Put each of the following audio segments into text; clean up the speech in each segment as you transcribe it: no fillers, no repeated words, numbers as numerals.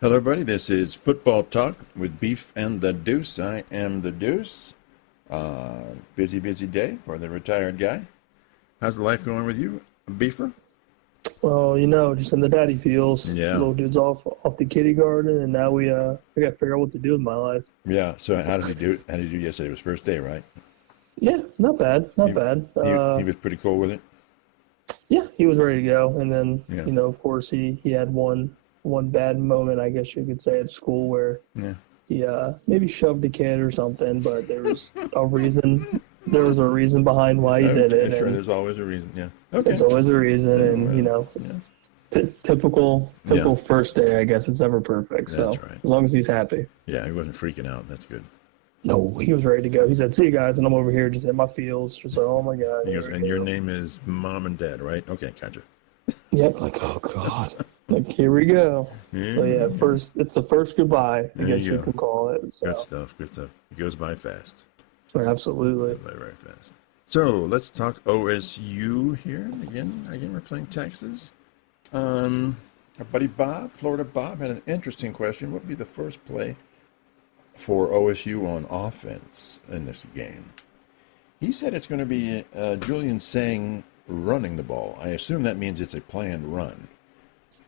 Hello, everybody. This is Football Talk with Beef and the Deuce. I am the Deuce. Busy day for the retired guy. How's the life going with you, Beefer? Well, just in the daddy feels. Yeah. Little dude's off the kitty garden, and now I got to figure out what to do with my life. Yeah. So how did you do it? How did you do yesterday? It was first day, right? Yeah, not bad. He was pretty cool with it. Yeah, he was ready to go, and then Yeah. of course he had one bad moment, I guess you could say, at school where he maybe shoved a kid or something, but there was a reason. There was a reason behind why he did it. Sure, there's always a reason. Yeah. Okay. There's always a reason, and typical first day. I guess it's never perfect. So That's right. as long as he's happy. Yeah, he wasn't freaking out. That's good. No, he was ready to go. He said, "See you guys," and I'm over here just in my feels, just like, "Oh my god." He goes, and your name is Mom and Dad, right? Okay, gotcha. Yep. Like, oh god. Like, here we go. Yeah. So it's the first goodbye, I There guess you you go. can call it. So. Good stuff. It goes by fast. Absolutely. Very fast. So let's talk OSU here again. We're playing Texas. Our buddy Bob, Florida Bob, had an interesting question. What would be the first play for OSU on offense in this game? He said it's going to be Julian Sang running the ball. I assume that means it's a planned run.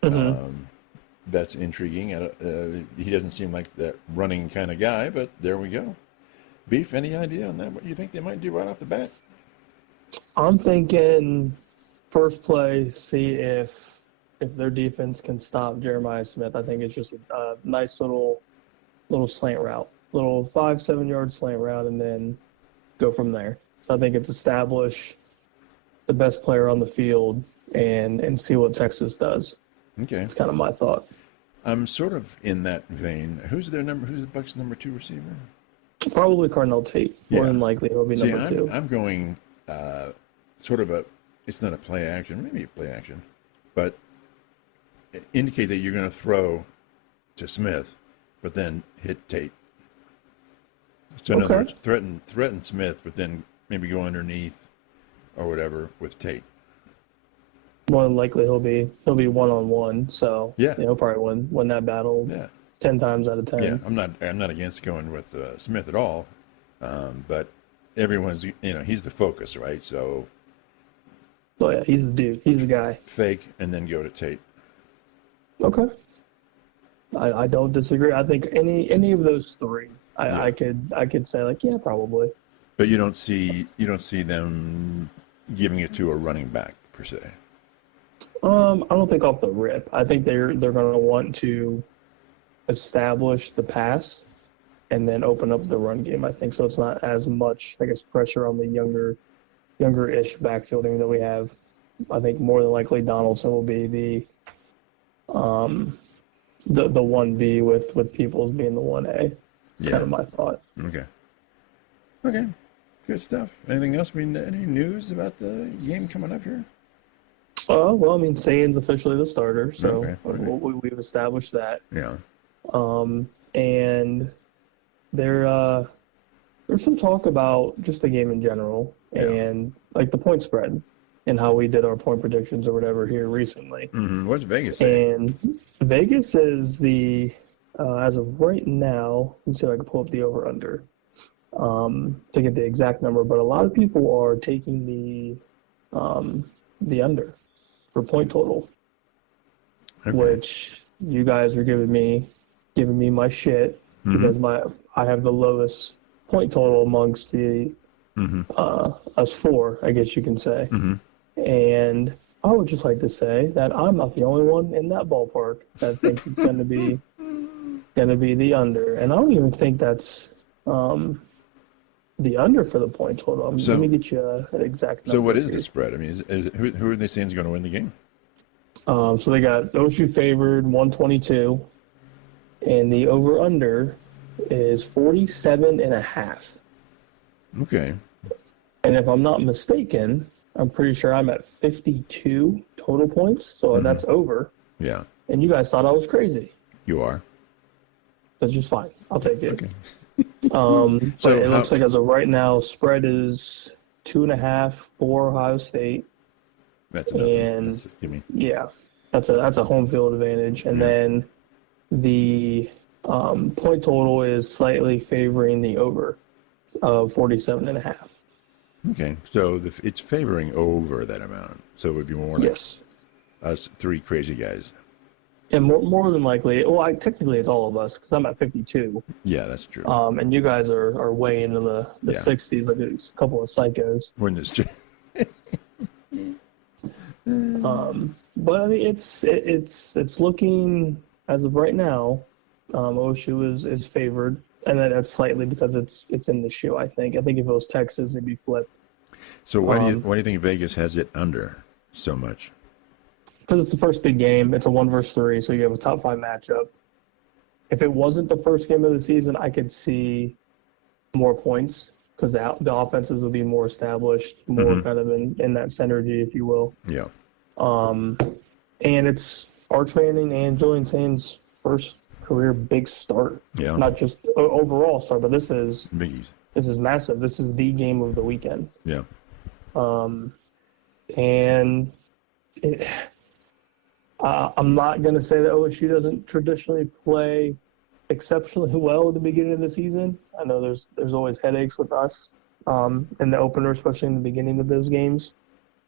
Mm-hmm. That's intriguing. He doesn't seem like that running kind of guy, but there we go. Beef, any idea on that? What you think they might do right off the bat? I'm thinking first play, see if their defense can stop Jeremiah Smith. I think it's just a nice little slant route, little 5-7 yard slant route, and then go from there. So I think it's establish the best player on the field and see what Texas does. Okay. That's kind of my thought. I'm sort of in that vein. Who's the Bucs' number 2 receiver? Probably Cardinal Tate. More than likely he'll be number 2. I'm going sort of it's not a play action, maybe a play action, but it indicate that you're going to throw to Smith, but then hit Tate. So in other words, threaten Smith, but then maybe go underneath or whatever with Tate. More than likely he'll be 1-on-1, so he'll probably win that battle 10 times out of 10. Yeah, I'm not against going with Smith at all, but everyone's he's the focus, right? So. Oh yeah, he's the dude. He's the guy. Fake and then go to Tate. Okay. I don't disagree. I think any of those three, I could say like probably. But you don't see them giving it to a running back per se. I don't think off the rip. I think they're going to want to establish the pass and then open up the run game. I think so. It's not as much, I guess, pressure on the younger-ish backfielding that we have. I think more than likely Donaldson will be the 1B with Peoples being the 1A. It's kind of my thought. Okay. Good stuff. Anything else? Any news about the game coming up here? Well, I mean, Sain's officially the starter, so we've established that. Yeah. And there's some talk about just the game in general and like the point spread and how we did our point predictions or whatever here recently. Mm-hmm. What's Vegas saying? And Vegas is as of right now, let me see if I can pull up the over-under to get the exact number, but a lot of people are taking the under for point total, which you guys are giving me my shit because I have the lowest point total amongst the us four, I guess you can say. And I would just like to say that I'm not the only one in that ballpark that thinks it's going to be the under, and I don't even think that's the under for the point total. Let me get you an exact number. So what is the spread? I mean, who are they saying is going to win the game? So they got OSU favored 122, and the over-under is 47.5. Okay. And if I'm not mistaken, I'm pretty sure I'm at 52 total points, so that's over. Yeah. And you guys thought I was crazy. You are. That's just fine. I'll take it. Okay. So it looks like as of right now, spread is 2.5 for Ohio State. That's nothing. And that's a home field advantage. And then the point total is slightly favoring the over of 47.5. Okay, so it's favoring over that amount. So it would be more like Yes. us three crazy guys. And more than likely, well, technically it's all of us because I'm at 52. Yeah, that's true. And you guys are way into the 60s, like a couple of psychos. When it's true. But I mean, it's looking, as of right now, OSU is favored, and that's slightly because it's in the shoe. I think if it was Texas, it'd be flipped. So why do you think Vegas has it under so much? Because it's the first big game. It's a 1 versus 3, so you have a top 5 matchup. If it wasn't the first game of the season, I could see more points because the offenses would be more established, more kind of in that synergy, if you will. Yeah. And it's Arch Manning and Julian Sain's first career big start. Yeah. Not just overall start, but this is Biggies. This is massive. This is the game of the weekend. Yeah. And I'm not going to say that OSU doesn't traditionally play exceptionally well at the beginning of the season. I know there's always headaches with us in the opener, especially in the beginning of those games.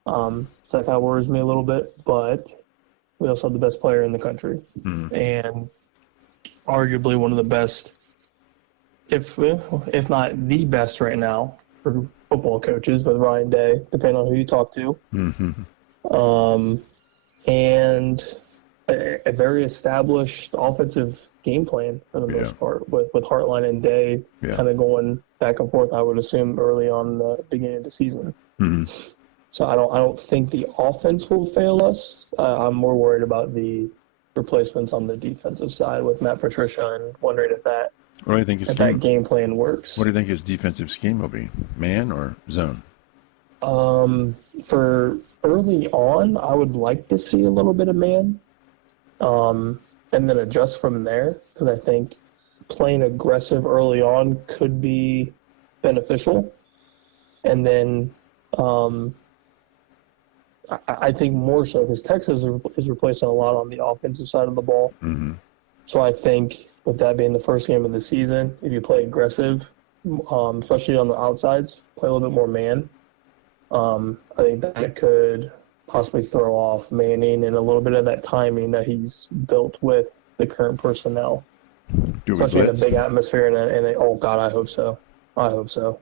So that kind of worries me a little bit. But we also have the best player in the country, and arguably one of the best, if not the best right now for football coaches, with Ryan Day, depending on who you talk to. And a very established offensive game plan for the most part, with Hartline and Day kind of going back and forth, I would assume, early on in the beginning of the season. So I don't think the offense will fail us. I'm more worried about the replacements on the defensive side with Matt Patricia, and wondering if that game plan works. What do you think his defensive scheme will be? Man or zone? For early on, I would like to see a little bit of man, and then adjust from there, because I think playing aggressive early on could be beneficial. And then I think more so because Texas is replacing a lot on the offensive side of the ball. So I think with that being the first game of the season, if you play aggressive, especially on the outsides, play a little bit more man, I think that could possibly throw off Manning and a little bit of that timing that he's built with the current personnel. Especially in a big atmosphere oh God, I hope so.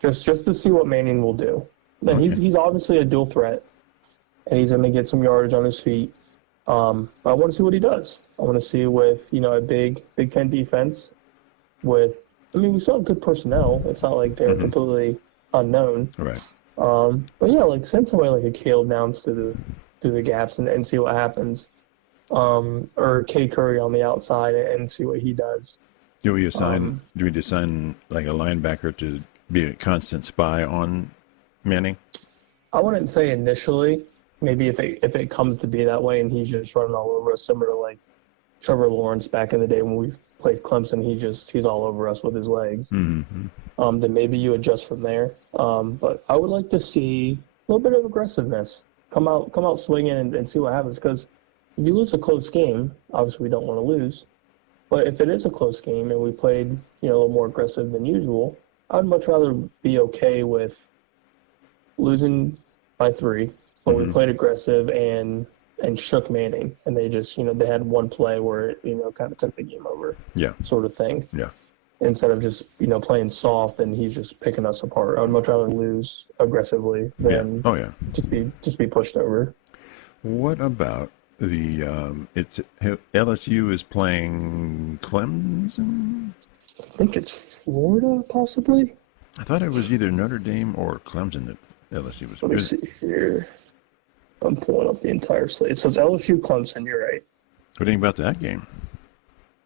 Just to see what Manning will do. And he's obviously a dual threat, and he's going to get some yardage on his feet. I want to see what he does. I want to see with a Big Ten defense. We still have good personnel. It's not like they're completely unknown. Right. But yeah, like send somebody like a Caleb Downs through the gaps and see what happens. Or K Curry on the outside and see what he does. Do we assign like a linebacker to be a constant spy on Manning? I wouldn't say initially. Maybe if it comes to be that way and he's just running all over us, similar to like Trevor Lawrence back in the day when we played Clemson, he's all over us with his legs. Then maybe you adjust from there. But I would like to see a little bit of aggressiveness. Come out swinging and see what happens. Because if you lose a close game, obviously we don't want to lose. But if it is a close game and we played a little more aggressive than usual, I'd much rather be okay with losing by 3. But we played aggressive and shook Manning, and they just they had one play where it kind of took the game over. Yeah. Sort of thing. Yeah. Instead of just playing soft and he's just picking us apart. I would much rather lose aggressively than just be pushed over. What about the LSU is playing Clemson? I think it's Florida, possibly. I thought it was either Notre Dame or Clemson that LSU was. Let me see here. I'm pulling up the entire slate. It says LSU Clemson. You're right. What do you think about that game?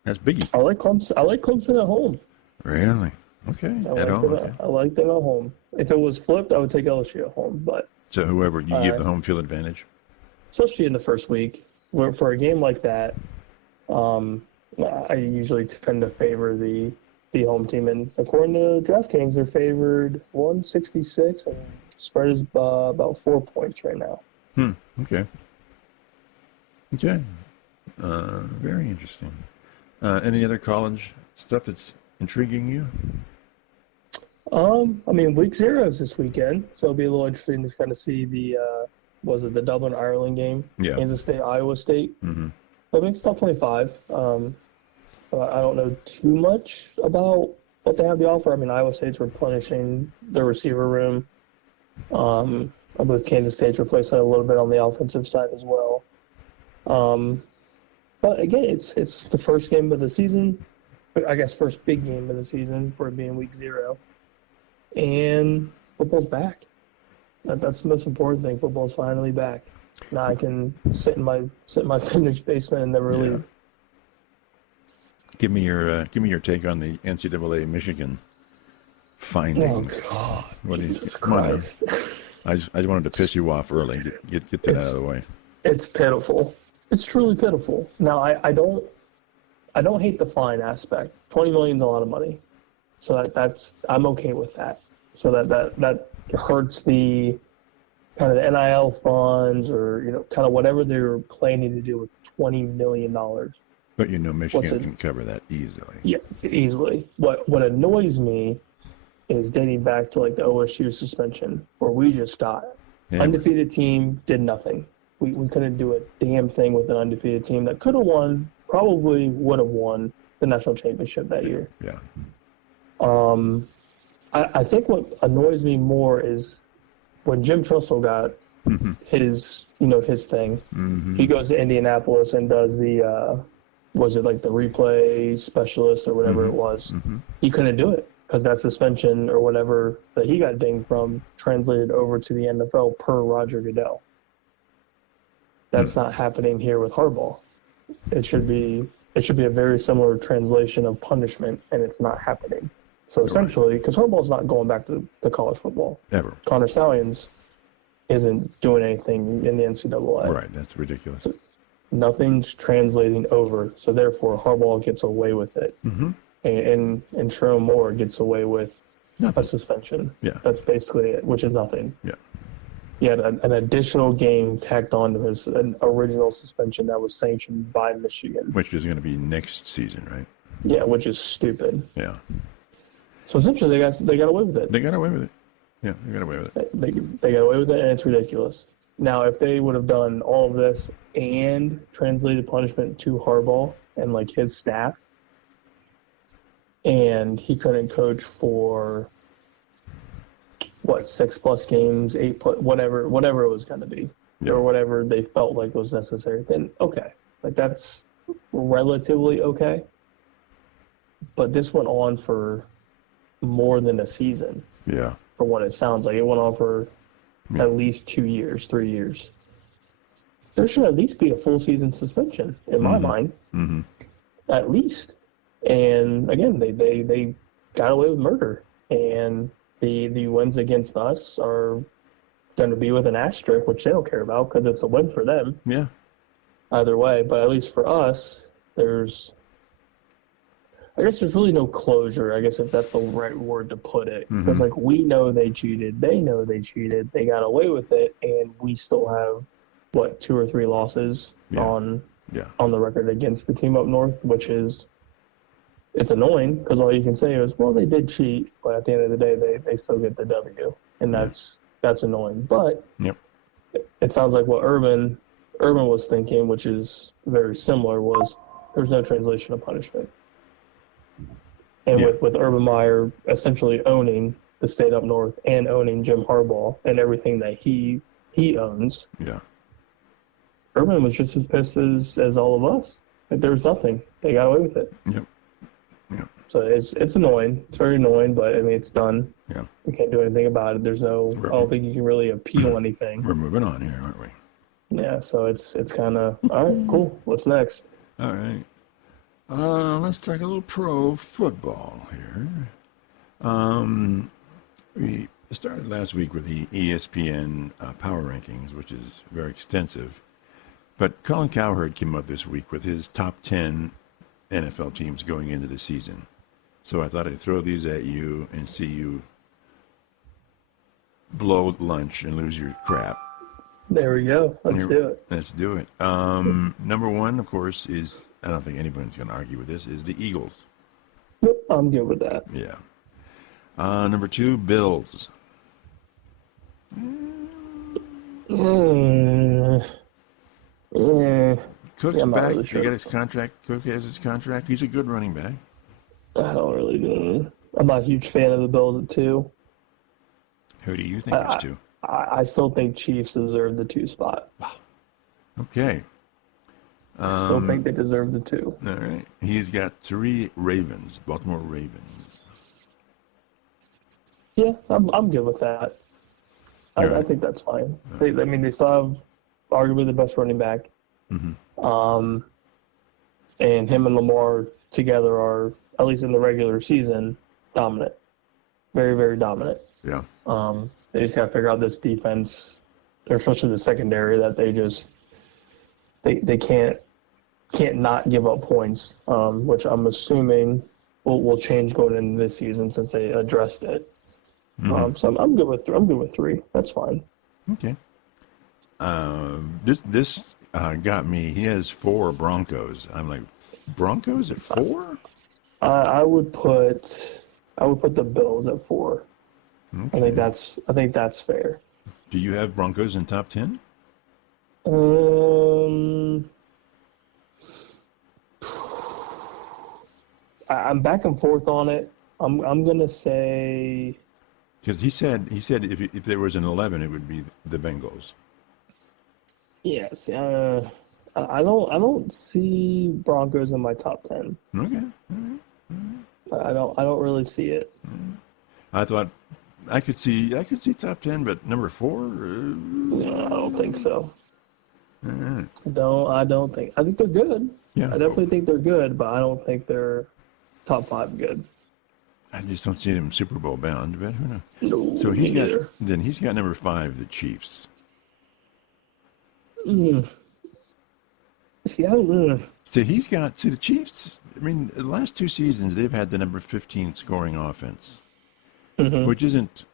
That's biggie. I like Clemson at home. Really? Okay. I like them at home. If it was flipped, I would take LSU at home. But so whoever you give the home field advantage, especially in the first week, where for a game like that, I usually tend to favor the home team. And according to DraftKings, they're favored 166, and spread is about 4 points right now. Okay. Very interesting. Any other college stuff that's intriguing you? I mean, week 0 is this weekend, so it'll be a little interesting to kind of see the the Dublin Ireland game, Yeah. Kansas State, Iowa State. Mm-hmm. I think it's top 25. I don't know too much about what they have to offer. I mean, Iowa State's replenishing their receiver room. I believe Kansas State's replacing a little bit on the offensive side as well. But again, it's the first game of the season. I guess first big game of the season for it being week 0. And football's back. That's the most important thing. Football's finally back. Now I can sit in my finished basement and never leave. Give me your take on the NCAA Michigan findings. Oh God! What do you, Jesus come on now. Christ. I just wanted to piss you off early. Get that out of the way. It's pitiful. It's truly pitiful. Now I don't hate the fine aspect. $20 million is a lot of money, so that's I'm okay with that. So that hurts the kind of the NIL funds or kind of whatever they're planning to do with $20 million. But Michigan can cover that easily. Yeah, easily. What annoys me is dating back to like the OSU suspension, where we just got undefeated team, did nothing. We couldn't do a damn thing with an undefeated team that could have won, probably would have won the national championship that year. Yeah. I think what annoys me more is when Jim Trussell got his thing. Mm-hmm. He goes to Indianapolis and does the was it like the replay specialist or whatever it was. Mm-hmm. He couldn't do it because that suspension or whatever that he got dinged from translated over to the NFL per Roger Goodell. That's not happening here with Harbaugh. It should be a very similar translation of punishment, and it's not happening. So essentially, because Harbaugh's not going back to college football. Ever. Connor Stallions isn't doing anything in the NCAA. Right, that's ridiculous. So nothing's translating over, so therefore Harbaugh gets away with it. Mm-hmm. And Sherrone Moore gets away with nothing. A suspension. Yeah. That's basically it, which is nothing. Yeah. He had an additional game tacked on to his original suspension that was sanctioned by Michigan. Which is going to be next season, right? Yeah, which is stupid. Yeah. So essentially, they got away with it. They got away with it. Yeah, they got away with it. They got away with it, and it's ridiculous. Now, if they would have done all of this and translated punishment to Harbaugh and like his staff, and he couldn't coach for 6+ games, 8+, whatever it was going to be, or whatever they felt like was necessary, then okay, like that's relatively okay. But this went on for more than a season. Yeah. For what it sounds like, it went on for at least 2 years, 3 years. There should at least be a full season suspension in my mind, at least. And again, they got away with murder, and the wins against us are going to be with an asterisk, which they don't care about because it's a win for them. Yeah. Either way, but at least for us, there's really no closure, I guess, if that's the right word to put it. Because, like, we know they cheated. They know they cheated. They got away with it, and we still have, 2 or 3 losses on the record against the team up north, which is, it's annoying because all you can say is, well, they did cheat, but at the end of the day, they still get the W, and that's annoying. But it sounds like what Urban was thinking, which is very similar, was there's no translation of punishment. And with Urban Meyer essentially owning the state up north and owning Jim Harbaugh and everything that he owns, Urban was just as pissed as all of us. Like, there's nothing. They got away with it. Yep. So it's annoying. It's very annoying, but I mean, it's done. Yeah. We can't do anything about it. I don't think you can really appeal anything. We're moving on here, aren't we? Yeah. So it's kind of all right. Cool. What's next? All right. Let's talk a little pro football here. We started last week with the ESPN Power Rankings, which is very extensive. But Colin Cowherd came up this week with his top 10 NFL teams going into the season. So I thought I'd throw these at you and see you blow lunch and lose your crap. There we go. Let's do it. Let's do it. Number one, of course, is I don't think anyone's going to argue with this, is the Eagles. Yep, I'm good with that. Yeah. Number 2, Bills. Cook's I'm not back. really sure. They got his contract. Cook has his contract. He's a good running back. I don't really know. I'm not a huge fan of the Bills at 2. Who do you think is 2? I still think Chiefs deserve the 2 spot. Okay. I still think they deserve the 2. All right. He's got 3 Ravens, Baltimore Ravens. Yeah, I'm good with that. I think that's fine. They still have arguably the best running back. Mm-hmm. And him and Lamar together are, at least in the regular season, dominant. Very, very dominant. Yeah. They just got to figure out this defense, or especially the secondary, that they can't not give up points, which I'm assuming will change going into this season since they addressed it. Mm-hmm. So I'm good with 3. I'm good with 3. That's fine. Okay. This got me. He has 4 Broncos. I'm like, Broncos at 4? I would put the Bills at 4. Okay. I think that's fair. Do you have Broncos in top 10? I'm back and forth on it. I'm gonna say, because he said if there was an 11, it would be the Bengals. yes. I don't see Broncos in my top 10. Okay. I don't really see it. I thought I could see top 10, but number 4. No, I don't think so. Right. I don't think. I think they're good. Yeah. I definitely think they're good, but I don't think they're top 5 good. I just don't see them Super Bowl bound, but who knows? No, So he's neither. got number 5, the Chiefs. See, I don't know. So the Chiefs. I mean, the last 2 seasons they've had the number 15 scoring offense, which isn't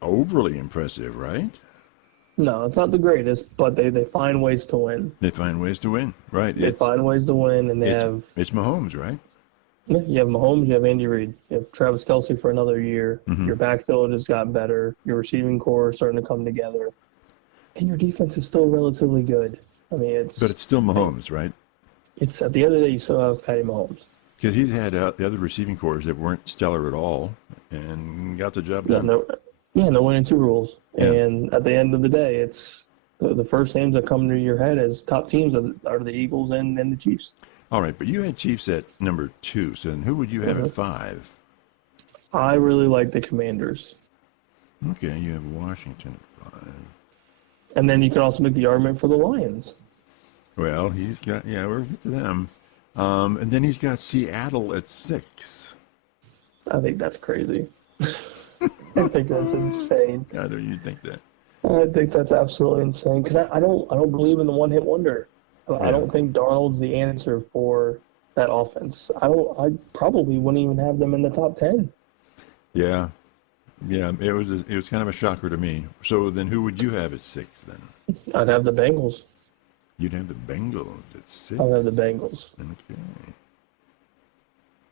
overly impressive, right? No, it's not the greatest, but they find ways to win. They find ways to win, right? They find ways to win, and it's Mahomes, right? Yeah, you have Mahomes, you have Andy Reid, you have Travis Kelce for another year. Your backfield has got better. Your receiving core is starting to come together, and your defense is still relatively good. I mean, but it's still Mahomes, right? It's at the end of the day, you still have Patty Mahomes. Because he's had the other receiving cores that weren't stellar at all, and got the job done. No winning 2 rules. Yeah. And at the end of the day, it's the first names that come to your head as top teams are the Eagles and the Chiefs. All right, but you had Chiefs at number 2, so then who would you have at 5? I really like the Commanders. Okay, you have Washington at 5. And then you can also make the argument for the Lions. Well, we'll get to them. And then he's got Seattle at 6. I think that's crazy. I think that's insane. How do you think that? I think that's absolutely insane because I don't believe in the one-hit wonder. I don't think Darnold's the answer for that offense. I probably wouldn't even have them in the top 10. Yeah. It was kind of a shocker to me. So then, who would you have at 6 then? I'd have the Bengals. You'd have the Bengals at 6. I'd have the Bengals. Okay.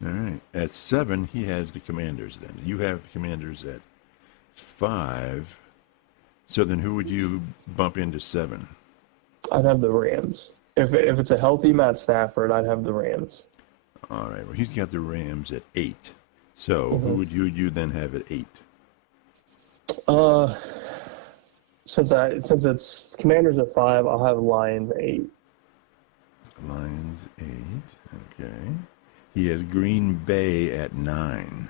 All right. At 7, he has the Commanders. Then you have the Commanders at 5. So then, who would you bump into 7? I'd have the Rams. If it's a healthy Matt Stafford, I'd have the Rams. All right. Well, he's got the Rams at 8. So who would you then have at 8? Since it's Commanders at 5, I'll have Lions at 8. Lions 8. Okay. He has Green Bay at 9.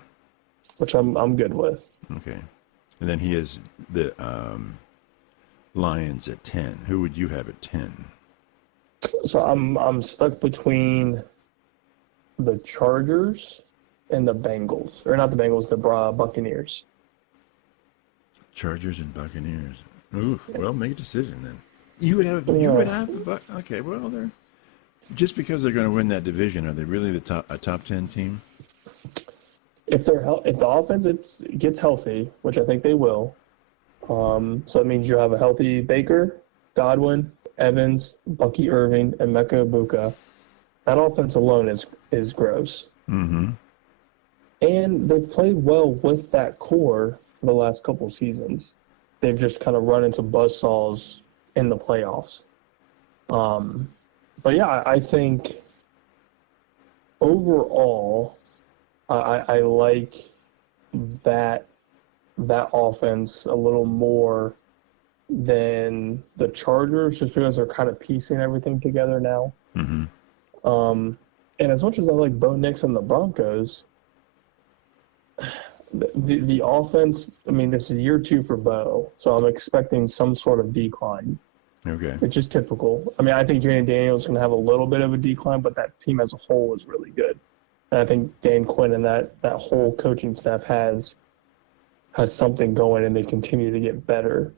Which I'm good with. Okay. And then he has the Lions at 10. Who would you have at 10? So I'm stuck between the Chargers and the Bengals. Or not the Bengals, the Buccaneers. Chargers and Buccaneers. Oof. Well, make a decision then. You would have okay, well, they're just because they're going to win that division, are they really a top 10 team? If the offense gets healthy, which I think they will, so that means you have a healthy Baker, Godwin, Evans, Bucky Irving, and Mecca Ibuka. That offense alone is gross. Mm-hmm. And they've played well with that core for the last couple of seasons. They've just kind of run into buzzsaws in the playoffs. But yeah, I think overall, I like that offense a little more than the Chargers, just because they're kind of piecing everything together now. Mm-hmm. And as much as I like Bo Nix and the Broncos, the offense, I mean, this is year 2 for Bo, so I'm expecting some sort of decline. Okay. Which is typical. I mean, I think Jaden Daniels is going to have a little bit of a decline, but that team as a whole is really good. And I think Dan Quinn and that whole coaching staff has something going, and they continue to get better.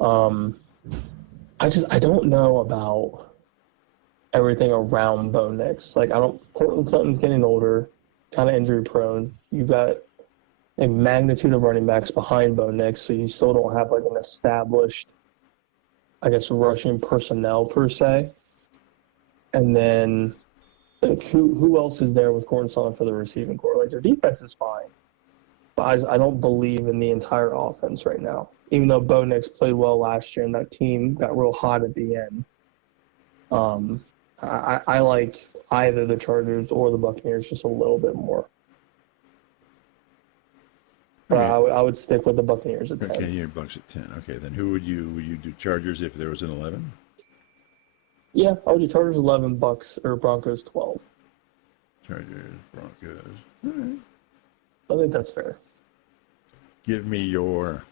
I don't know about everything around Bo Nix. Like, Portland Sutton's getting older, kind of injury prone. You've got a magnitude of running backs behind Bo Nix, so you still don't have like an established, I guess, rushing personnel per se. And then, like, who else is there with Courtland Sutton for the receiving core? Like, their defense is fine, but I don't believe in the entire offense right now. Even though Bo Nix played well last year and that team got real hot at the end, I like either the Chargers or the Buccaneers just a little bit more. But Okay. I would stick with the Buccaneers at 10. Okay, you're Bucks at 10. Okay, then who would you do Chargers if there was an 11? Yeah, I would do Chargers 11, Bucks or Broncos 12. Chargers, Broncos. All right. I think that's fair. Give me your.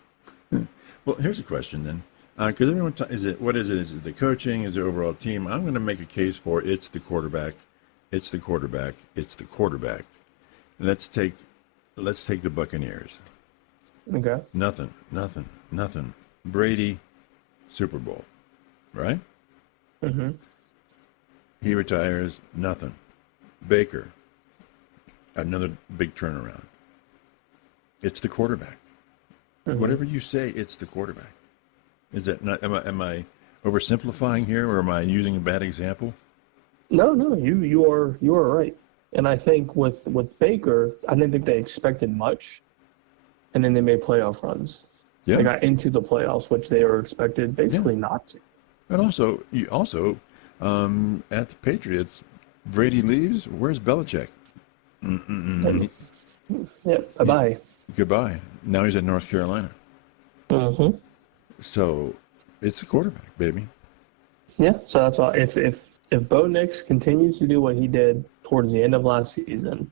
Well, here's a question then, because everyone is it the coaching, is the overall team? I'm going to make a case for it's the quarterback, it's the quarterback, it's the quarterback. Let's take the Buccaneers. Okay. Nothing. Brady, Super Bowl, right? Mm-hmm. He retires, nothing. Baker, another big turnaround. It's the quarterback. Mm-hmm. Whatever you say, it's the quarterback. Is that not? Am I oversimplifying here, or am I using a bad example? No, you are right. And I think with Baker, I didn't think they expected much, and then they made playoff runs. Yeah. They got into the playoffs, which they were expected basically not to. And also, at the Patriots, Brady leaves. Where's Belichick? Yep. Bye-bye. Goodbye. Now he's at North Carolina. Mm-hmm. So it's the quarterback, baby. Yeah. So that's all. If Bo Nix continues to do what he did towards the end of last season,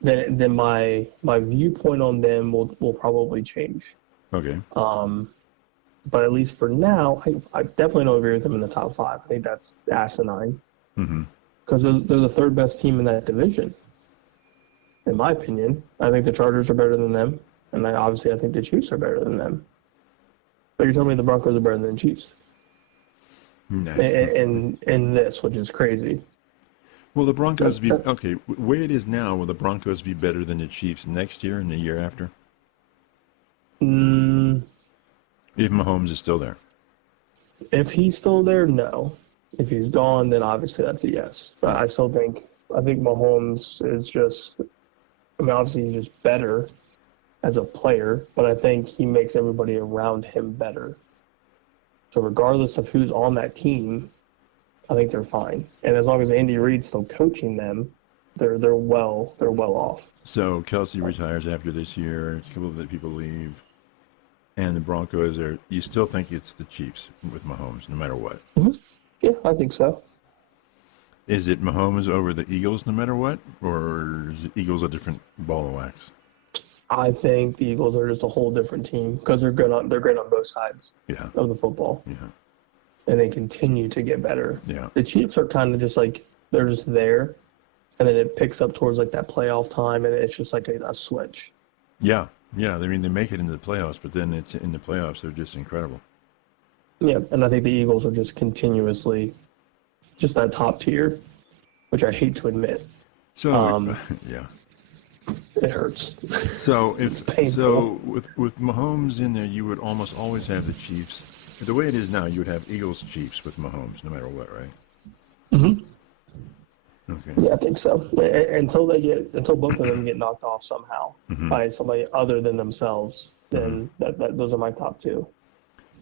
then my viewpoint on them will probably change. Okay. But at least for now, I definitely don't agree with them in the top 5. I think that's asinine. Mm-hmm. Because they're the third best team in that division. In my opinion, I think the Chargers are better than them, and obviously I think the Chiefs are better than them. But you're telling me the Broncos are better than the Chiefs? No. In this, which is crazy. Will the Broncos be okay? The way it is now, will the Broncos be better than the Chiefs next year and the year after? If Mahomes is still there. If he's still there, no. If he's gone, then obviously that's a yes. But I think Mahomes is just, I mean, obviously he's just better as a player, but I think he makes everybody around him better. So regardless of who's on that team, I think they're fine. And as long as Andy Reid's still coaching them, they're well off. So Kelsey retires after this year. A couple of the people leave. And the Broncos are, you still think it's the Chiefs with Mahomes, no matter what? Mm-hmm. Yeah, I think so. Is it Mahomes over the Eagles no matter what? Or is the Eagles a different ball of wax? I think the Eagles are just a whole different team because they're great on both sides of the football. Yeah. And they continue to get better. Yeah. The Chiefs are kind of just like, they're just there. And then it picks up towards like that playoff time, and it's just like a switch. Yeah. Yeah, I mean, they make it into the playoffs, but then it's in the playoffs, they're just incredible. Yeah, and I think the Eagles are just continuously just that top tier, which I hate to admit. So, yeah. It hurts. So, it's painful. So with Mahomes in there, you would almost always have the Chiefs. The way it is now, you would have Eagles-Chiefs with Mahomes, no matter what, right? Mm-hmm. Yeah, I think so. Until both of them get knocked off somehow by somebody other than themselves, then those are my top two.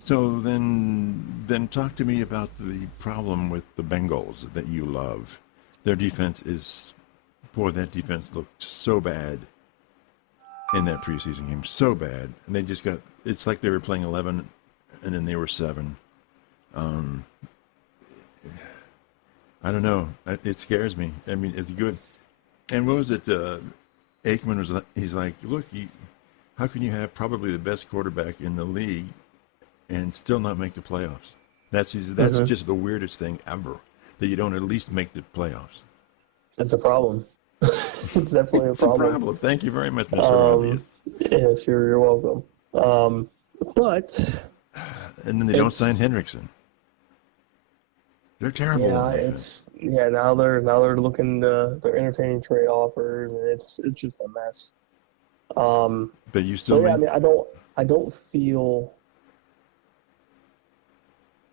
So then talk to me about the problem with the Bengals that you love. Their defense that defense looked so bad in that preseason game, so bad. And they just it's like they were playing 11 and then they were 7. I don't know. It scares me. I mean, it's good. And what was it? Aikman he's like, look, how can you have probably the best quarterback in the league and still not make the playoffs? That's just the weirdest thing ever, that you don't at least make the playoffs. It's a problem. It's definitely a problem. It's a problem. Thank you very much, Mr. Obvious. Yes, you're welcome. But and then they don't sign Hendrickson. They're terrible. Yeah, now they're looking they're entertaining trade offers, and it's just a mess. But you still I mean, I don't feel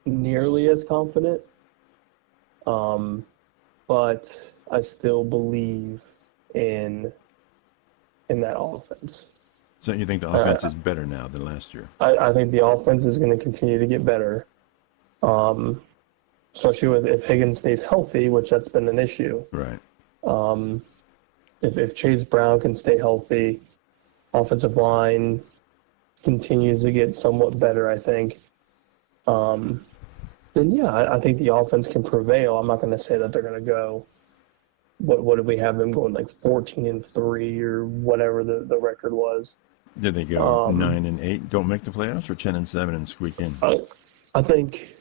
nearly as confident. But I still believe in that offense. So you think the offense is better now than last year? I think the offense is going to continue to get better. Especially if Higgins stays healthy, which that's been an issue. Right. If Chase Brown can stay healthy, offensive line continues to get somewhat better, I think. Then yeah, I think the offense can prevail. I'm not going to say that they're going to go. What did we have them going, like 14-3 or whatever the record was? Did they go 9-8, don't make the playoffs, or 10-7 and squeak in? I think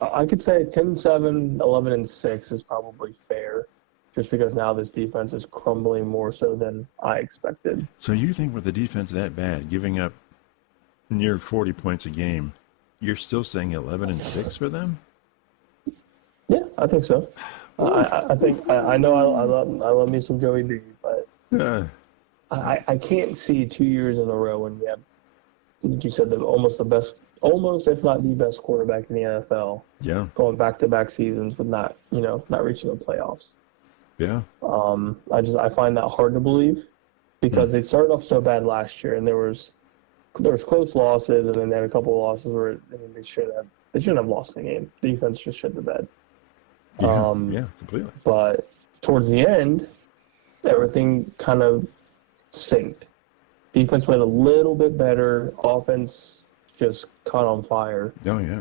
I could say 10-7, 11-6 is probably fair, just because now this defense is crumbling more so than I expected. So you think with the defense that bad, giving up near 40 points a game, you're still saying 11-6 for them? Yeah, I think so. I think I know I love me some Joey B, but I can't see 2 years in a row when you have, like you said, almost if not the best quarterback in the NFL. Yeah. Going back-to-back seasons with not reaching the playoffs. Yeah. I find that hard to believe, because they started off so bad last year, and there was close losses, and then they had a couple of losses where they shouldn't have lost the game. The defense just shit the bed. Yeah, completely. But towards the end, everything kind of synced. Defense went a little bit better. Offense just caught on fire. Oh yeah.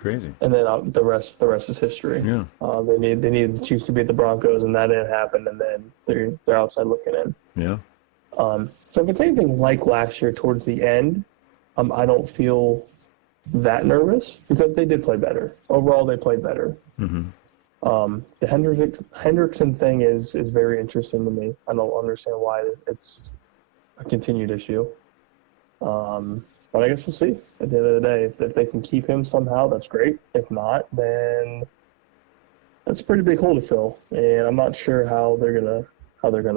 Crazy. And then the rest is history. Yeah. They needed the Chiefs to beat the Broncos, and that didn't happen. And then they're outside looking in. Yeah. So if it's anything like last year towards the end, I don't feel that nervous, because they did play better. Overall, they played better. Mm-hmm. The Hendrickson thing is very interesting to me. I don't understand why it's a continued issue. But I guess we'll see at the end of the day. If they can keep him somehow, that's great. If not, then that's a pretty big hole to fill, and I'm not sure how they're gonna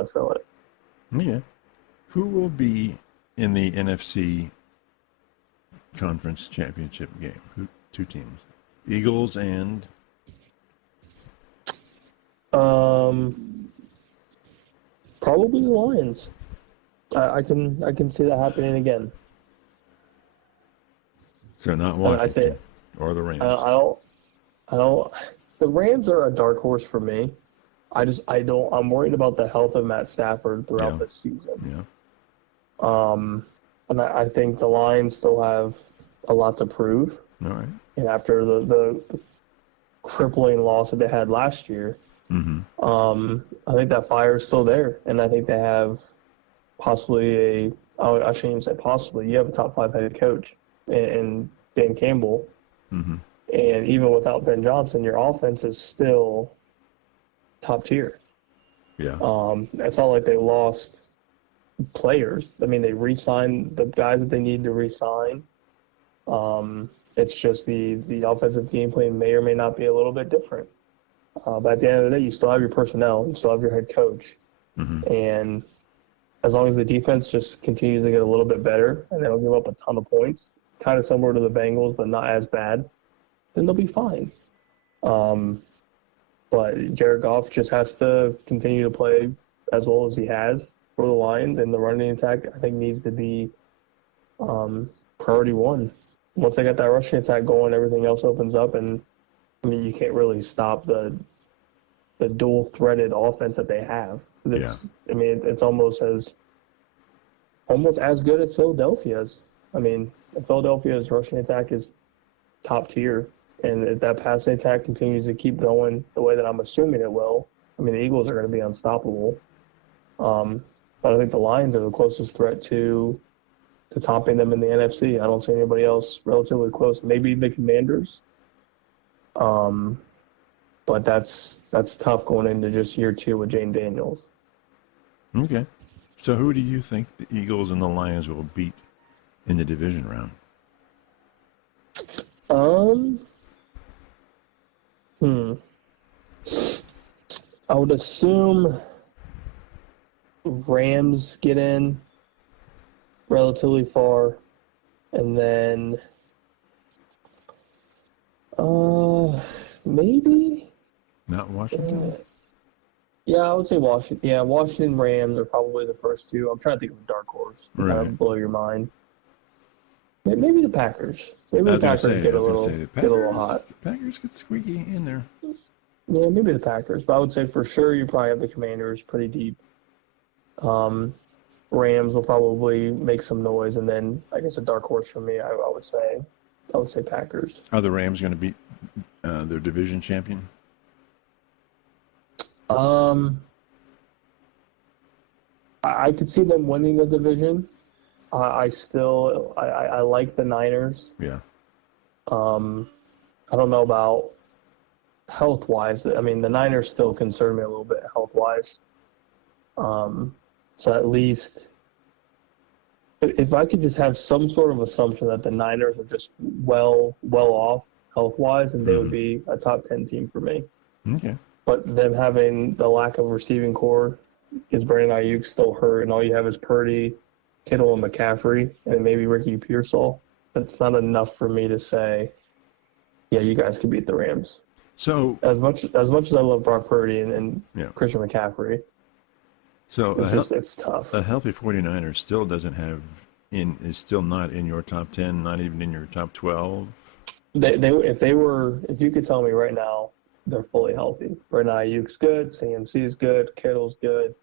fill it. Yeah. Who will be in the NFC Conference Championship game? Two teams, Eagles and. Probably the Lions. I can see that happening again. So not Washington I say it. Or the Rams. I don't. The Rams are a dark horse for me. I'm worried about the health of Matt Stafford throughout this season. Yeah. And I think the Lions still have a lot to prove. All right. And after the crippling loss that they had last year, I think that fire is still there, and I think they have possibly I shouldn't even say possibly. You have a top 5 head coach in Dan Campbell, and even without Ben Johnson, your offense is still top tier. Yeah. It's not like they lost players. I mean, they re-signed the guys that they need to re-sign. It's just the offensive game plan may or may not be a little bit different. But at the end of the day, you still have your personnel, you still have your head coach, and as long as the defense just continues to get a little bit better and they don't give up a ton of points, kind of similar to the Bengals but not as bad, then they'll be fine. But Jared Goff just has to continue to play as well as he has for the Lions, and the running attack, I think, needs to be priority one. Once they got that rushing attack going, everything else opens up, and I mean, you can't really stop the dual-threaded offense that they have. I mean, it's almost as good as Philadelphia's. I mean, Philadelphia's rushing attack is top tier, and if that passing attack continues to keep going the way that I'm assuming it will, I mean, the Eagles are going to be unstoppable. But I think the Lions are the closest threat to topping them in the NFC. I don't see anybody else relatively close. Maybe the Commanders. But that's tough going into just year 2 with Jane Daniels. Okay. So who do you think the Eagles and the Lions will beat in the division round? I would assume Rams get in relatively far, and then maybe not Washington. Yeah, I would say Washington. Yeah, Washington Rams are probably the first two. I'm trying to think of a dark horse to kind of blow your mind. Maybe the Packers. Maybe the Packers get a little hot. Packers get squeaky in there. Yeah, maybe the Packers. But I would say for sure you probably have the Commanders pretty deep. Rams will probably make some noise, and then I guess a dark horse for me, I would say Packers. Are the Rams going to beat their division champion? I could see them winning the division. I like the Niners. Yeah. I don't know about health-wise. I mean, the Niners still concern me a little bit health-wise. So at least if I could just have some sort of assumption that the Niners are just well off health-wise, and they would be a top 10 team for me. Okay. But them having the lack of receiving core, is Brandon Ayuk still hurt, and all you have is Purdy, Kittle, and McCaffrey, and maybe Ricky Pearsall. That's not enough for me to say, yeah, you guys could beat the Rams. So as much as I love Brock Purdy and Christian McCaffrey, so it's tough. A healthy 49er still is still not in your top 10, not even in your top 12. If you could tell me right now, they're fully healthy. Brandon Ayuk's good, CMC's good, Kittle's good,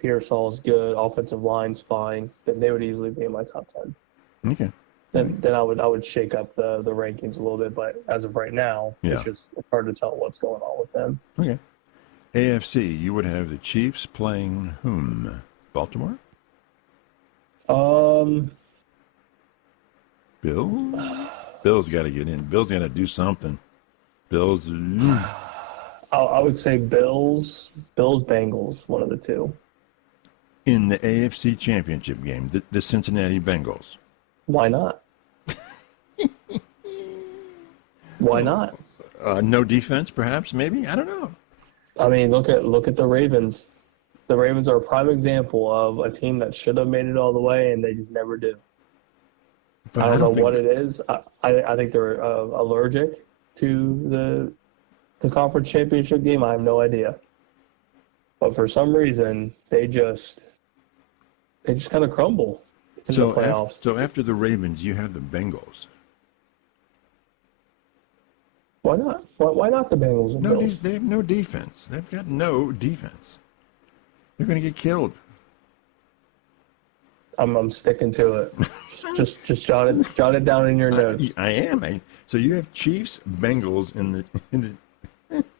Pearsall's good, offensive line's fine. Then they would easily be in my top 10. Okay. Then I would shake up the rankings a little bit, but as of right now, it's hard to tell what's going on with them. Okay. AFC, you would have the Chiefs playing whom? Baltimore? Bills got to get in. Bills got to do something. Bills. I would say Bills, Bengals, one of the two. In the AFC Championship game, the Cincinnati Bengals. Why not? Why not? No defense, perhaps, maybe? I don't know. I mean, look at the Ravens. The Ravens are a prime example of a team that should have made it all the way, and they just never do. But I don't know what it is. I think they're allergic to the conference championship game. I have no idea. But for some reason, they just kind of crumble in the playoffs. So after the Ravens, you have the Bengals. Why not? Why not the Bengals and Bills? They have no defense. They've got no defense. They're going to get killed. I'm sticking to it. just jot it down in your notes. I am. So you have Chiefs, Bengals in the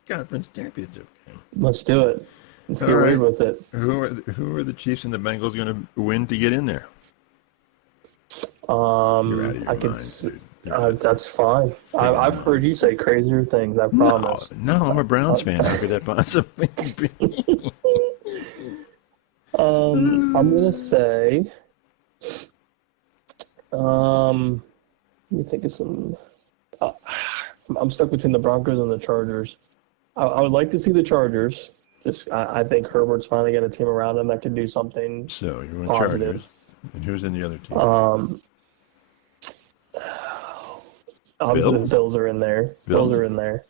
conference championship game. Let's do it. Let's get away with it. Who are the Chiefs and the Bengals going to win to get in there? You're out of your mind, dude. That's fine. I've heard you say crazier things. I promise. No, I'm a Browns fan. How could that possibly be? I'm gonna say. Let me think of some. I'm stuck between the Broncos and the Chargers. I would like to see the Chargers. I think Herbert's finally got a team around him that can do something. So you're in positive. Chargers. And who's in the other team? Obviously, the Bills are in there. Bills are in there.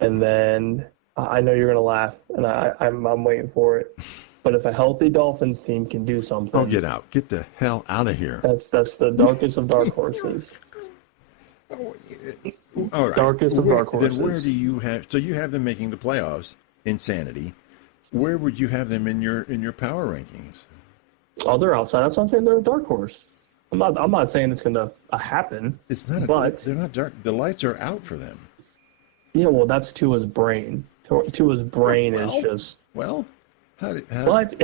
And then I know you're going to laugh, and I'm waiting for it. But if a healthy Dolphins team can do something, Oh, get out! Get the hell out of here! That's the darkest of dark horses. All right. Darkest of dark horses. Then where do you have? So you have them making the playoffs. Insanity. Where would you have them in your power rankings? Oh, they're outside. That's what I'm saying. They're a dark horse. I'm not saying it's going to happen. It's not. But they're not dark. The lights are out for them. Yeah, well, that's Tua's brain. Tua's brain is just. Well, But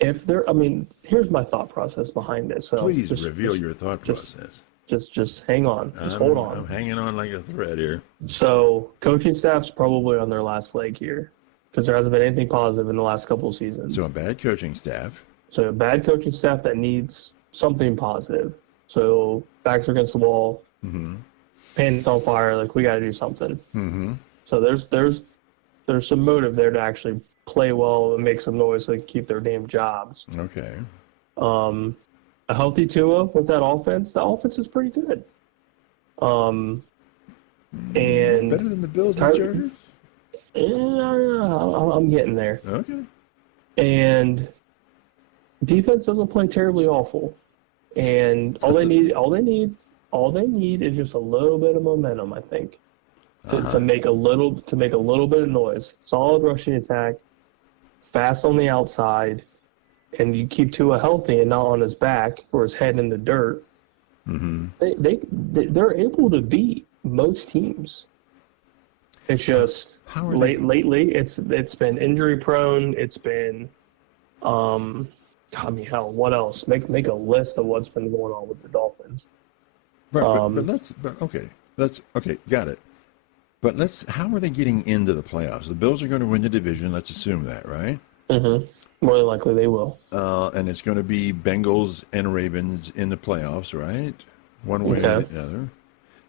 if they're, I mean, here's my thought process behind it. So please reveal your thought process. Just hang on. Just hold on. I'm hanging on like a thread here. So coaching staff's probably on their last leg here because there hasn't been anything positive in the last couple of seasons. So a bad coaching staff. So a bad coaching staff that needs something positive. So backs are against the wall, pants on fire. Like we got to do something. Mm-hmm. So there's some motive there to actually play well and make some noise so they can keep their damn jobs. Okay. A healthy Tua with that offense, the offense is pretty good. And better than the Bills and Chargers? Yeah, I'm getting there. Okay. And defense doesn't play terribly awful. And all they need is just a little bit of momentum, I think. To make a little bit of noise. Solid rushing attack, fast on the outside, and you keep Tua healthy and not on his back or his head in the dirt. Mm-hmm. They're able to beat most teams. It's just lately it's been injury prone. It's been what else? Make a list of what's been going on with the Dolphins. Right, that's okay. Got it. But how are they getting into the playoffs? The Bills are going to win the division. Let's assume that, right? Mm-hmm. More than likely they will. And it's going to be Bengals and Ravens in the playoffs, right? One way or the other.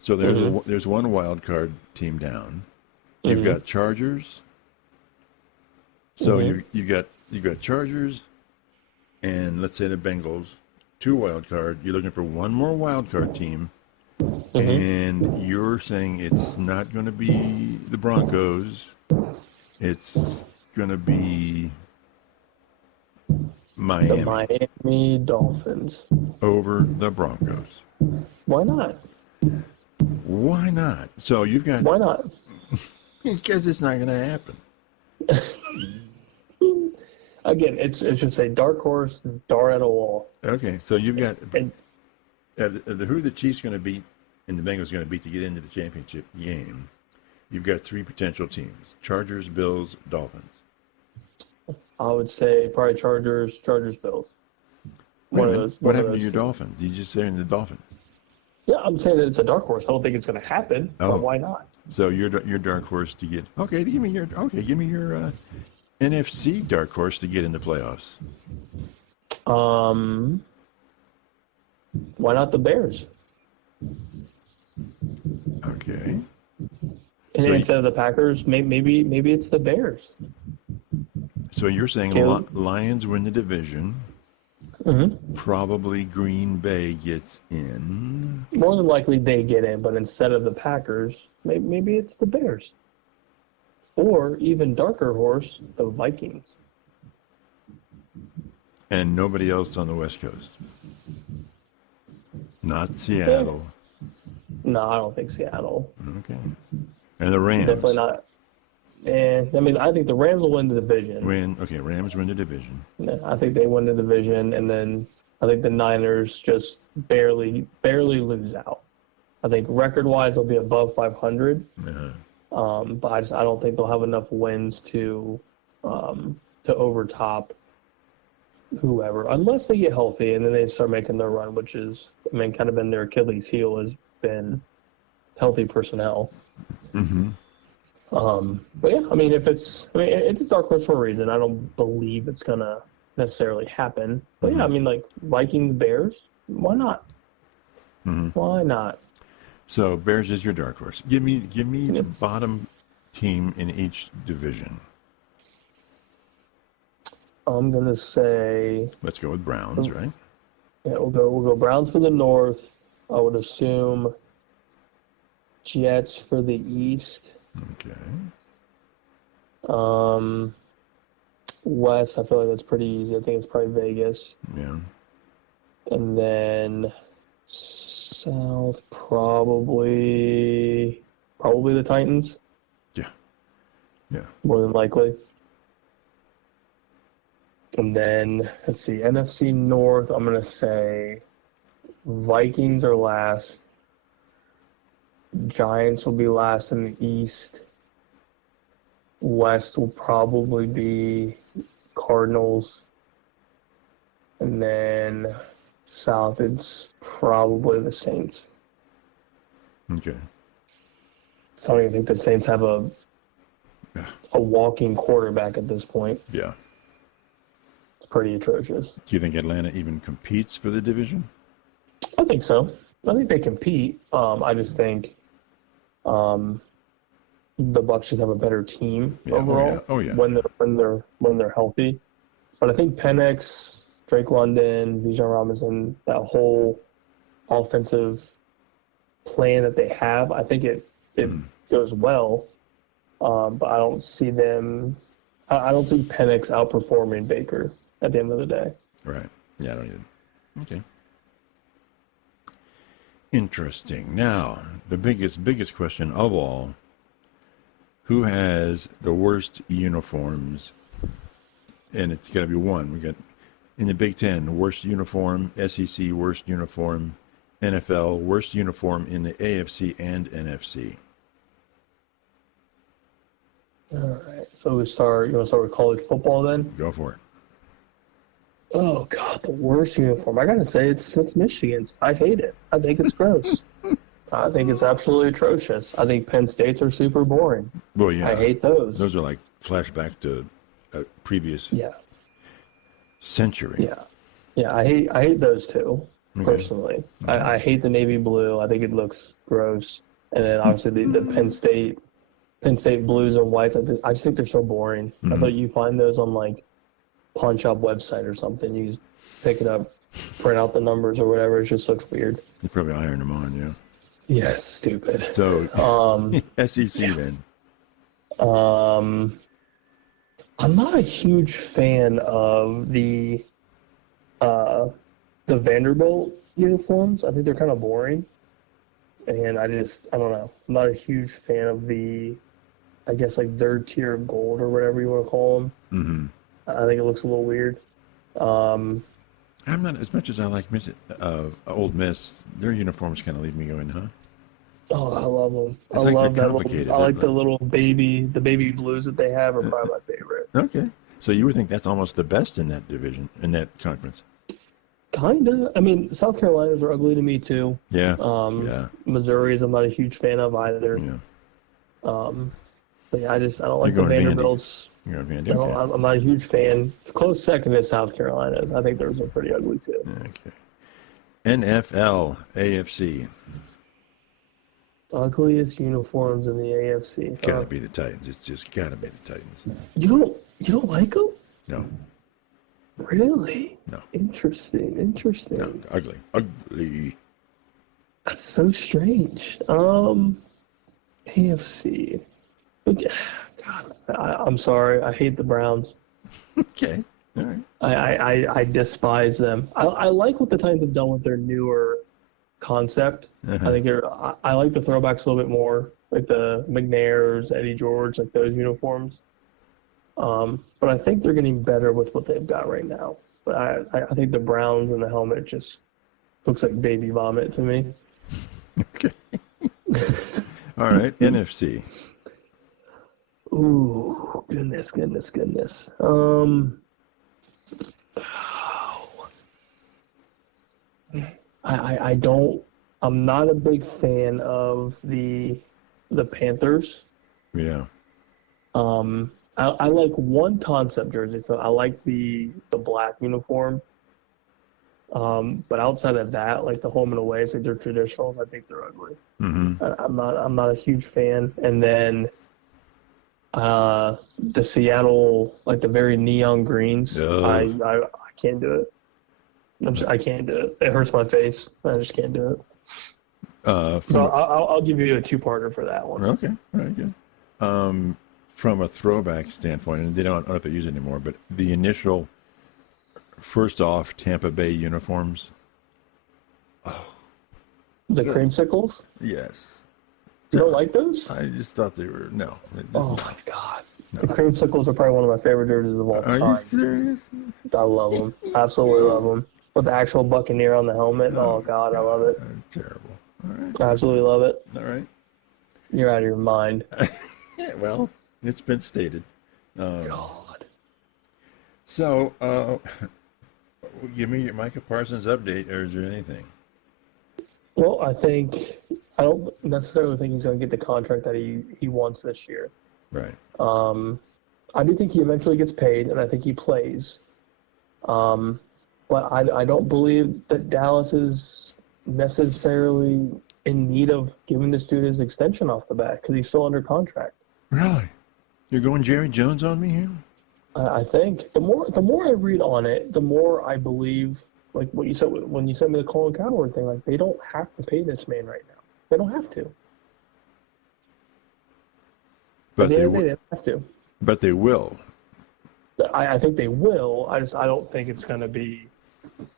So there's one wild card team down. You've got Chargers. So you got Chargers, and let's say the Bengals, 2 wild card. You're looking for one more wild card team, and you're saying it's not going to be the Broncos. It's going to be Miami. The Miami Dolphins Over the Broncos. Why not? Why not? So you've got. Why not? Because it's not going to happen. Again, it's just a dark horse, dart at a wall. Okay, so you've got who the Chiefs going to beat and the Bengals going to beat to get into the championship game. You've got 3 potential teams: Chargers, Bills, Dolphins. I would say probably Chargers, Bills. What happened to your Dolphins? You just saying the Dolphins? Yeah, I'm saying that it's a dark horse. I don't think it's going to happen. But why not? So your dark horse to get give me your NFC dark horse to get in the playoffs. Why not the Bears? Okay. And instead of the Packers, maybe it's the Bears. So you're saying Lions win the division. Probably Green Bay gets in. More than likely they get in, but instead of the Packers, maybe it's the Bears. Or even darker horse, the Vikings. And nobody else on the West Coast. Not Seattle. No, I don't think Seattle. Okay. And the Rams. Definitely not. And I mean, I think the Rams will win the division. Rams win the division. Yeah, I think they win the division, and then I think the Niners just barely lose out. I think record-wise they'll be above 500. But I don't think they'll have enough wins to overtop whoever, unless they get healthy and then they start making their run, which is, kind of been their Achilles heel has been healthy personnel. But yeah, it's a dark horse for a reason. I don't believe it's gonna necessarily happen. But yeah, like Vikings, Bears, why not? Why not? So Bears is your dark horse. Give me the bottom team in each division. I'm gonna say. Let's go with Browns, right? Yeah, we'll go Browns for the North. I would assume Jets for the East. Okay. West, I feel like that's pretty easy. I think it's probably Vegas. Yeah. And then South, probably the Titans. Yeah. Yeah. More than likely. And then, let's see, NFC North, I'm going to say Vikings are last. Giants will be last in the East. West will probably be Cardinals. And then South, it's probably the Saints. Okay. So I don't even think the Saints have a walking quarterback at this point. Yeah. It's pretty atrocious. Do you think Atlanta even competes for the division? I think so. I think they compete. I just think the Bucs just have a better team overall. Oh yeah. When they're healthy. But I think Penix, Drake London, Bijan Robinson, that whole offensive plan that they have, I think it goes well. But I don't see them. I don't see Penix outperforming Baker at the end of the day. Right. Yeah, I don't either. Okay. Interesting. Now, the biggest question of all: who has the worst uniforms? And it's got to be one. We got in the Big Ten, worst uniform; SEC, worst uniform; NFL, worst uniform in the AFC and NFC. All right. So you want to start with college football then? Go for it. Oh God, the worst uniform. I gotta say it's Michigan's. I hate it. I think it's gross. I think it's absolutely atrocious. I think Penn State's are super boring. Well, yeah. I hate those. Those are like flashback to a previous century. Yeah. I hate those two personally. Okay. I hate the navy blue. I think it looks gross. And then obviously the Penn State blues and whites. I just think they're so boring. Mm-hmm. I thought you find those on like pawn shop website or something. You just pick it up, print out the numbers or whatever. It just looks weird. You probably iron them on, yeah. Yes, stupid. So, SEC then. I'm not a huge fan of the Vanderbilt uniforms. I think they're kind of boring. And I don't know. I'm not a huge fan of the, I guess, like third tier gold or whatever you want to call them. Mm-hmm. I think it looks a little weird. I'm not, as much as I like Old Miss, their uniforms kind of leave me going, huh? Oh, I love them. It's like love they're complicated. I like the little baby blues that they have are probably my favorite. Okay. So you would think that's almost the best in that division, in that conference? Kinda. I mean, South Carolina's are ugly to me too. Yeah. Missouri's I'm not a huge fan of either. Yeah. But yeah, I don't like the Vanderbilts. You're a Vandy. Okay. I'm not a huge fan. Close second is South Carolina's. I think theirs are pretty ugly too. Okay. NFL, AFC. Ugliest uniforms in the AFC. Gotta be the Titans. It's just gotta be the Titans. You don't like them? No. Really? No. Interesting. No, ugly. That's so strange. AFC. God, I'm sorry. I hate the Browns. Okay. All right. I despise them. I like what the Titans have done with their newer concept. Uh-huh. I think I like the throwbacks a little bit more, like the McNairs, Eddie George, like those uniforms. But I think they're getting better with what they've got right now. But I think the Browns and the helmet just looks like baby vomit to me. Okay. All right, NFC. Ooh, goodness. I'm not a big fan of the Panthers. Yeah. I like one concept jersey. I like the black uniform. But outside of that, like the home and away, like their traditionals, I think they're ugly. Mm-hmm. I'm not a huge fan. And then the Seattle, like the very neon greens, I can't do it. I can't do it. It hurts my face. I just can't do it. So I'll give you a two-parter for that one. Okay, all right, good. from a throwback standpoint, and I don't know if they use it anymore, but the initial first off Tampa Bay uniforms. The creamsicles? Yes. You don't like those? I just thought they were no. Oh my god. No. The creamsicles are probably one of my favorite jerseys of all time. Are you serious? I love them. Absolutely love them. With the actual Buccaneer on the helmet. Oh god, I love it. Terrible. All right. I absolutely love it. All right. You're out of your mind. Yeah, well, it's been stated. God. So, give me your Micah Parsons update, or is there anything? Well, I don't necessarily think he's going to get the contract that he wants this year. Right. I do think he eventually gets paid, and I think he plays. But I don't believe that Dallas is necessarily in need of giving this dude his extension off the bat because he's still under contract. Really? You're going Jerry Jones on me here? I think the more I read on it, the more I believe, like what you said when you sent me the Colin Cowherd thing, like they don't have to pay this man right now. They don't have to. But they don't have to. But they will. I think they will. I don't think it's going to be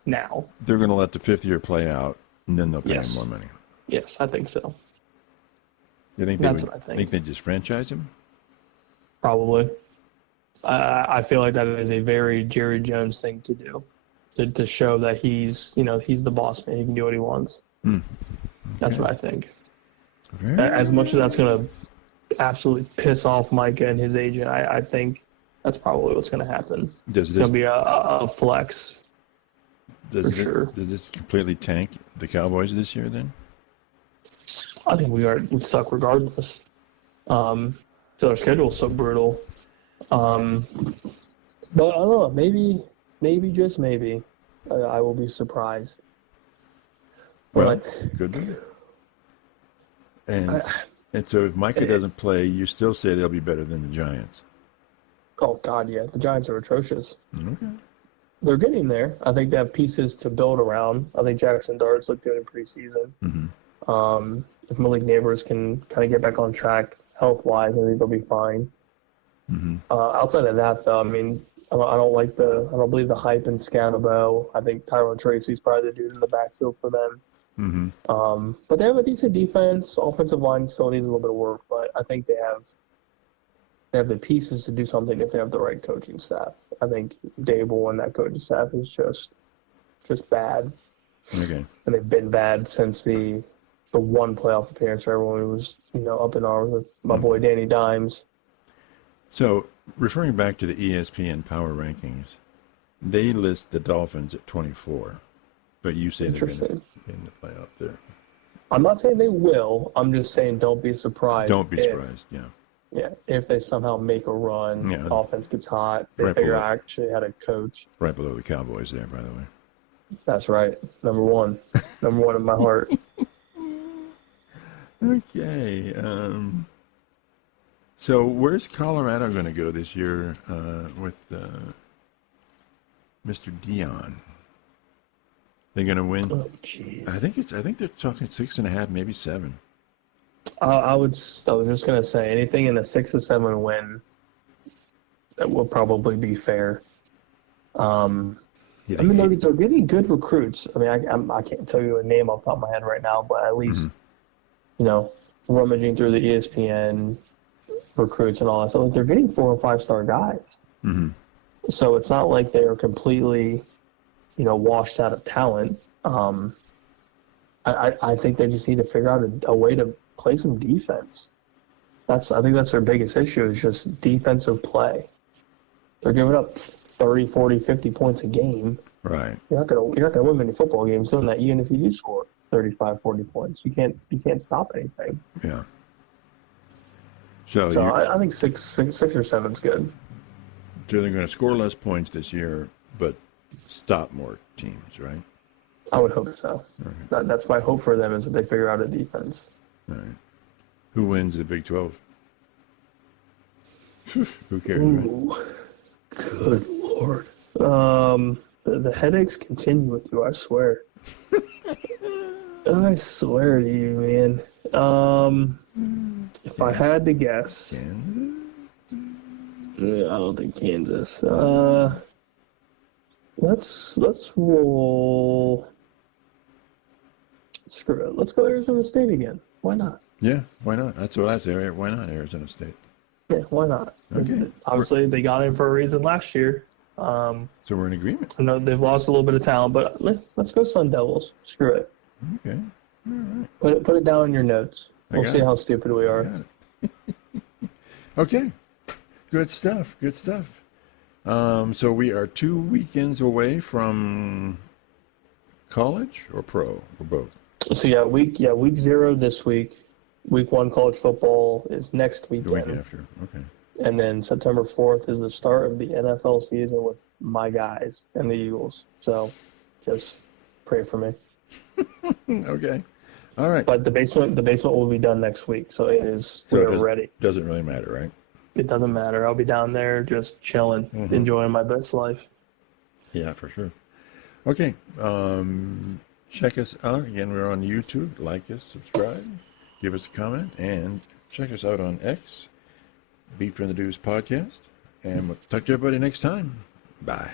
now. They're going to let the fifth year play out, and then they'll pay him more money. Yes, I think so. You think That's what I think. They just franchise him? Probably. I feel like that is a very Jerry Jones thing to do, to show that he's the boss man. He can do what he wants. Okay. That's what I think. As much as that's going to absolutely piss off Micah and his agent, I think that's probably what's going to happen. It's going to be a flex for sure. Does this completely tank the Cowboys this year then? I think we suck regardless. So our schedule is so brutal. But I don't know. Maybe just maybe, I will be surprised. Well, but, good. And so if Micah doesn't play, you still say they'll be better than the Giants. Oh God, yeah. The Giants are atrocious. Okay. They're getting there. I think they have pieces to build around. I think Jackson Dart's looked good in preseason. Mm-hmm. If Malik Neighbors can kind of get back on track health-wise, I think they'll be fine. Mm-hmm. Outside of that, though, I mean, I don't believe the hype in Scannabo. I think Tyrone Tracy's probably the dude in the backfield for them. Mm-hmm. But they have a decent defense. Offensive line still needs a little bit of work, but I think they have the pieces to do something if they have the right coaching staff. I think Dable and that coaching staff is just bad. Okay. And they've been bad since the one playoff appearance where everyone was, up in arms with my boy Danny Dimes. So, referring back to the ESPN Power Rankings, they list the Dolphins at 24, but you say they're going to get in the playoff there. I'm not saying they will. I'm just saying don't be surprised. Don't be surprised, yeah. Yeah, if they somehow make a run, offense gets hot, they figure out actually how to coach. Right below the Cowboys there, by the way. That's right. Number one. Number one in my heart. Okay. So where's Colorado going to go this year with Mr. Dion? They're going to win. Oh, jeez. I think they're talking 6.5, maybe 7. I was just going to say anything in a 6 or 7 win that will probably be fair. I mean, they're getting good recruits. I mean, I can't tell you a name off the top of my head right now, but at least, rummaging through the ESPN recruits and all that stuff, like they're getting 4 and 5 star guys. Mm-hmm. So it's not like they're completely, washed out of talent. I think they just need to figure out a way to play some defense. I think that's their biggest issue is just defensive play. They're giving up 30, 40, 50 points a game. Right. You're not gonna win many football games doing that, even if you do score 35, 40 points. You can't stop anything. Yeah. So I think 6 or 7 is good. So they're going to score less points this year, but stop more teams, right? I would hope so. Okay. That's my hope for them is that they figure out a defense. All right. Who wins the Big 12? Who cares? Ooh, right? Good Lord. The headaches continue with you, I swear. I swear to you, man. If I had to guess, Kansas? I don't think Kansas. Let's roll. Screw it. Let's go Arizona State again. Why not? Yeah, why not? That's what I say. Why not Arizona State? Yeah, why not? Okay. Obviously, they got in for a reason last year. So we're in agreement. I know they've lost a little bit of talent, but let's go Sun Devils. Screw it. Okay. All right. Put it down in your notes. We'll see how stupid we are. Okay. Good stuff. Good stuff. So we are 2 weekends away from college or pro or both. So week 0 this week. Week 1 college football is next weekend. The week after. Okay. And then September 4th is the start of the NFL season with my guys and the Eagles. So just pray for me. Okay. All right. But the basement will be done next week. So we're ready. Doesn't really matter, right? It doesn't matter. I'll be down there just chilling, enjoying my best life. Yeah, for sure. Okay. Check us out. Again, we're on YouTube. Like us, subscribe, give us a comment, and check us out on X, Beef in the Deuce Podcast. And we'll talk to everybody next time. Bye.